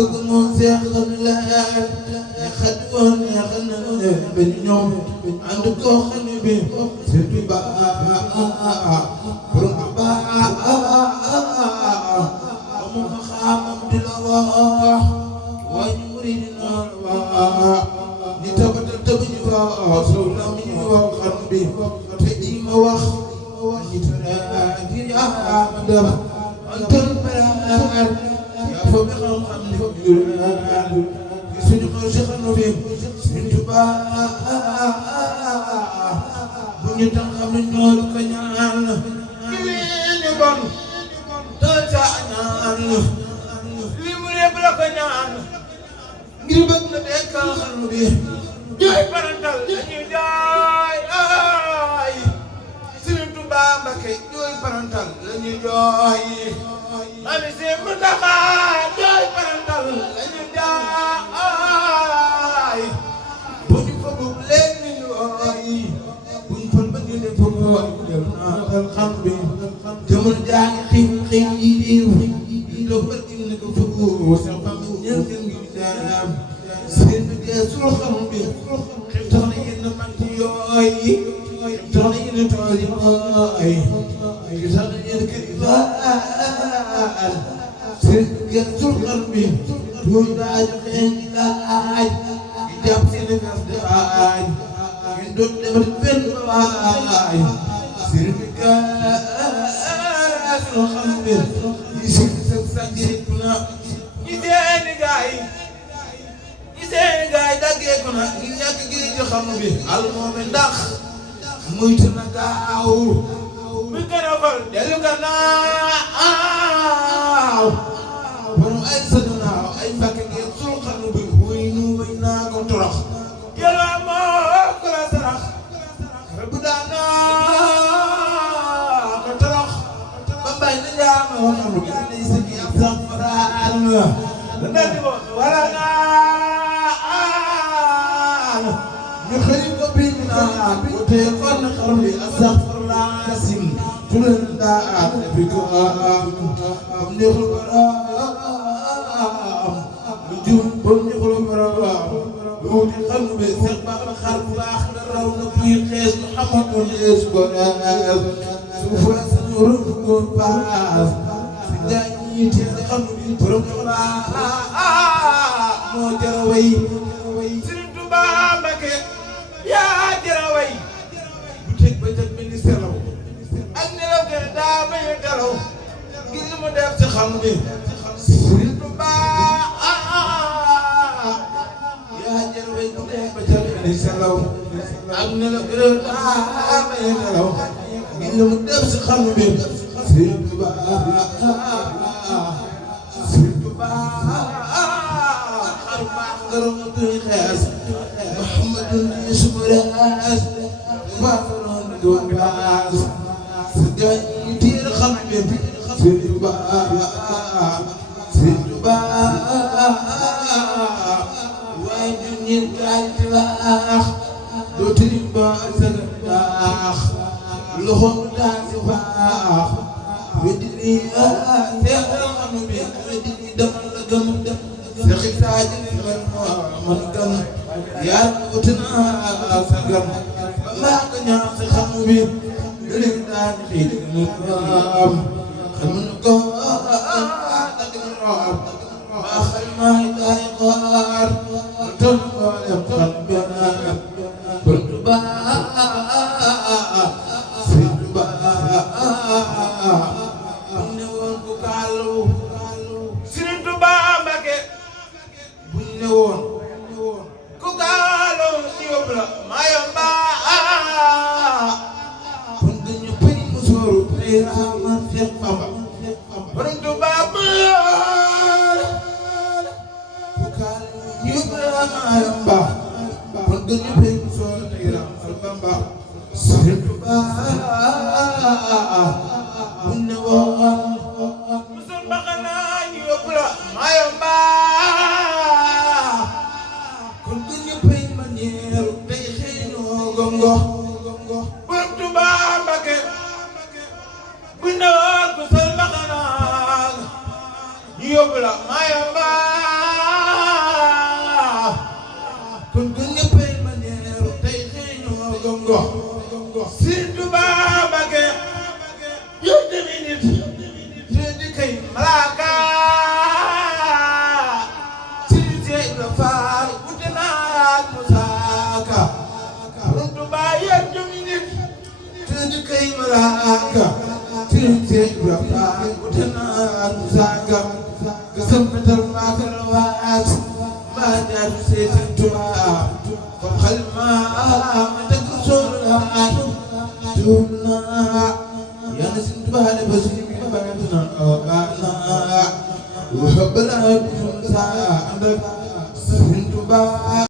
bëgg moo seexal leen ñi xat woon neexal na ba ñoom ànd koo xam ne bi surtout ba borom ba amu ma xaamam di la wax waaye ñu murid na la wax ni tabata tabuñu wax sow na mi ñu wax xam bi te di ma wax ñi tara di yaa ma dem antal baraar yaa fa bi xam-xam ni fa jural suñu xaw si xam bi suñu Tuubaa bu ñu tam xam ne ñoo ko ñaan ñu bon doo ca ñaan li mu lépp la ko ñaan ngir bëgg na dekkal xam bi jooy parantal dañuy jooy ay Sëriñ Tuubaa Mbakke jooy parantal lañuy jooy mami si mu ndaxa jooy parantal lañuy jooy bu ñu fa bëgg leen ni jooy bu ñu fa bëgg leen fa jooy del naa dal xam bi jëmul jaa ngi xiiw do bëgg ni ko fa sa fam ñëw ngi daam seen geesul xam bi tax na yéen man ci yooy tax na yéen tool yi mooy tax na yéen kër yi baal seen geesul xam bi tuuy daaju xeen di laaj di jàpp seen gas di aaj ngeen doon demal benn baay seen geesul xam bi yi seen sa jëriñ na ñi seeni gaay seeni gaay daggeeku na ngi ñàkk gi ji xam bi al moomi ndax muy te na gaaw muy gën a fal dellu gannaaw borom ay sa gannaaw ay mbàkke ngeen sul xam bi wuy nu way naa ko torox yàlla moo ko la sarax rabbu daanaa ko torox ba mbay na jaama waxam bi day sa gi ab sax faraan la di ko wala ñu xëy ko biñ naan ko tee kon xarum li astaghfirullah sim tulen daa fi ko am neexul borom lu jum bon neexul borom lu di xam be sax ba xar bu baax na raw na buy xees Muhammadu lees ko su fa sunu ko paas fi dañi te xam bi borom moo jara way Sëriñ Tuubaa Mbakke yaa jara way bu teg ba jag bi ni selaw ak nelaw gën daa bañ a galaw ngir li mu def ci xam bi Sëriñ Tuubaa yaa jara way bu teg ba jag bi ni selaw ak nelaw gën daa bañ a galaw ngir li mu def ci xam bi Sëriñ Tuubaa غرمتي خاس محمد اسمه راس وفرون دون باس سجاني تير خمم في الدبا ويجني الكالتلاخ دو تريبا سلداخ لهم تاسفاخ ودني تير خمم ودني دمر لقم سخي ساجن من كان يا وتنا سغم ما كان سخم بي لدان خير نقام خمنكو تقرب ما خل ما يقار تنقل قلبنا كنت با سيد با نور كالو سيد با مكه newoon ku gaalo yóbbu la mayamba kon dañu pëy musóoru pëy raama Seex Bamba borom Tuubaa ku gaalo yóbbu la mayamba kon dañu pëy musóoru pëy raama Bamba Sëriñ Tuubaa bu newoon musul baxana yóbbu la mayamba borom Tuubaa Mbakke bu newoon ku sol mbaxana ñu yóbbu la mayamba kay malaaka tinte rafa utana anzaga samtal makal waat ma jaar seetin tuba ko xalma ma takusul tuna ya nasin tuba le basri mi banatuna bana wa habla kunta andak tuba